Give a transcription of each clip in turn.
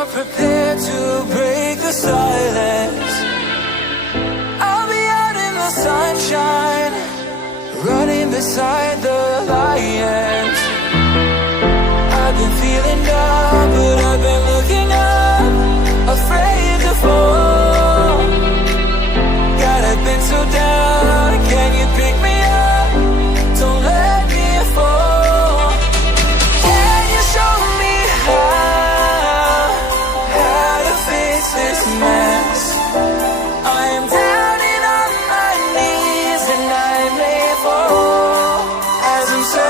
you're prepared to break the silence, I'll be out in the sunshine, running beside the lions. I've been feeling down, but I've been looking up, afraid to fall. God, I've been so down, can you pick me up? Don't let me fall. Can you show me how to fix this mess? I am down and on my knees, and I may fall as I'm so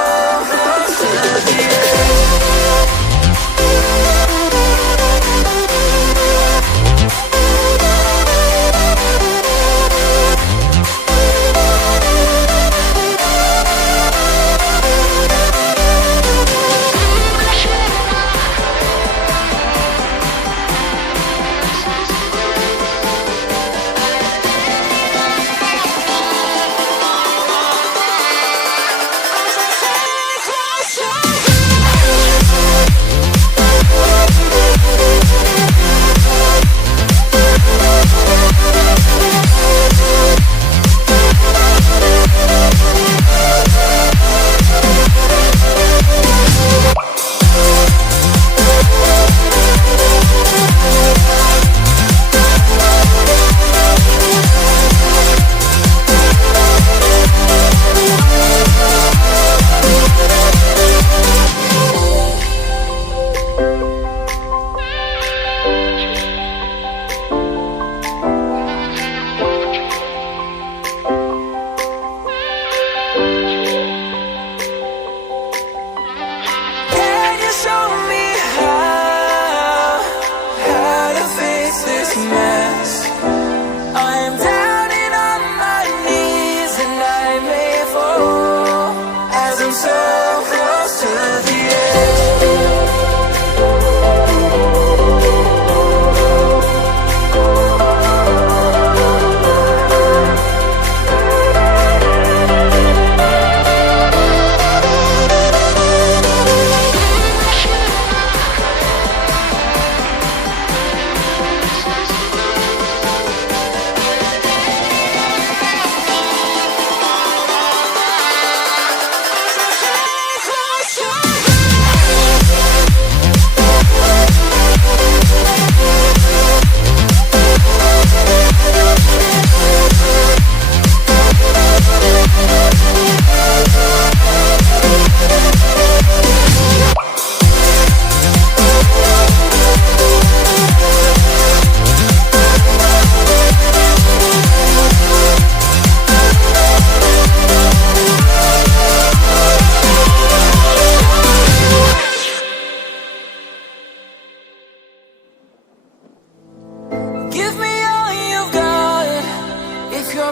close to the edge.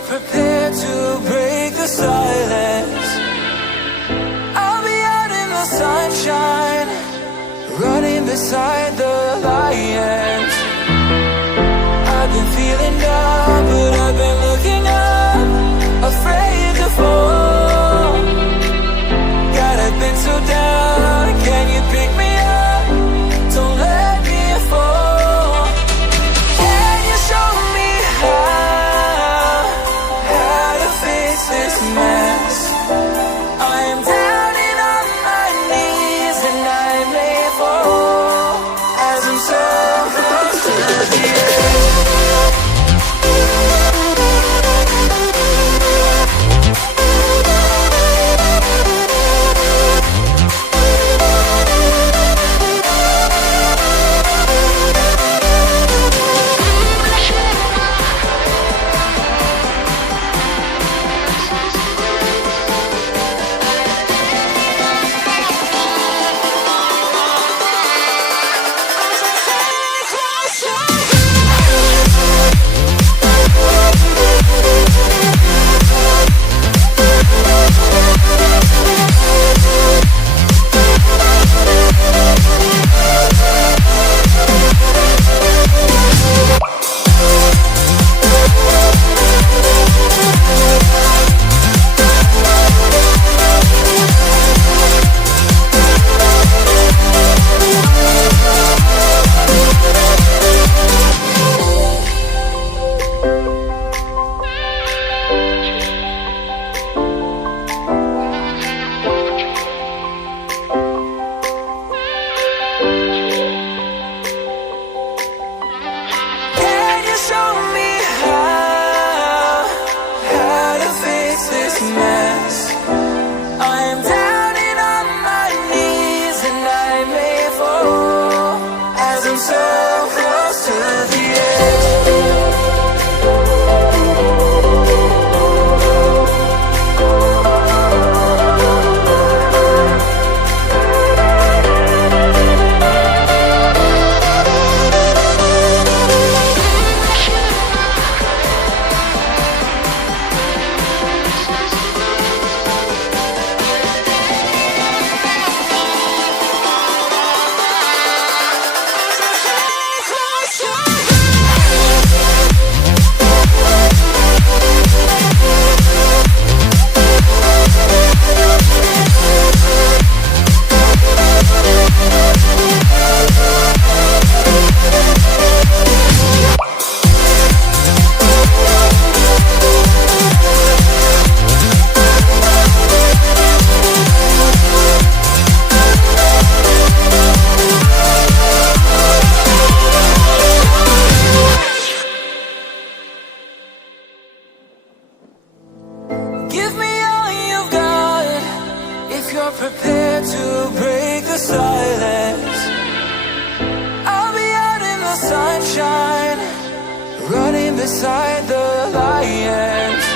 Prepared to break the silence, I'll be out in the sunshine, running beside the lions. I've been feeling down, but I've been looking up, afraid to fall. God, I've been so down, can you pick me up? Don't let me fall. Can you show me this mess? I am down and on my knees, and I may fall as I'm so you're prepared to break the silence, I'll be out in the sunshine, running beside the lions.